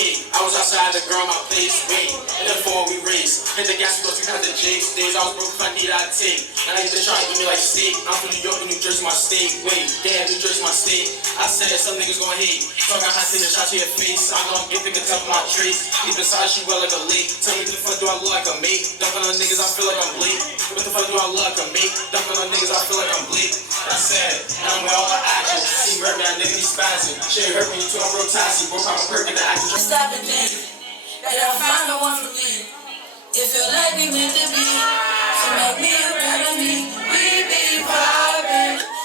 gate. I was outside the girl, my place, wait. And then before we race, hit the gas, we go 300 Jakes. Days I was broke, if I need, I'd take. And I just try to eat me like steak. I'm from New York, and New Jersey, my state. Wait, damn, New Jersey, my state. I said some niggas gon' hate. Talking hot, take a shot to your face. I know I'm gifted, can tell my traits. Deep inside, she well like a lake. Tell me what the fuck do I look like a mate? Dumping on niggas, I feel like I'm Blake. What the fuck do I look like a mate? Dumping on niggas, I feel like I'm Blake. That's sad, and I'm with all the action. See, hurt me, that nigga be spazzing. Shit hurt me, you too, I'm real taxi. Broke out my perk in the action. Stop and think that I'll find the one for me. It feel like we meant to be. So make me a better me. We be vibing.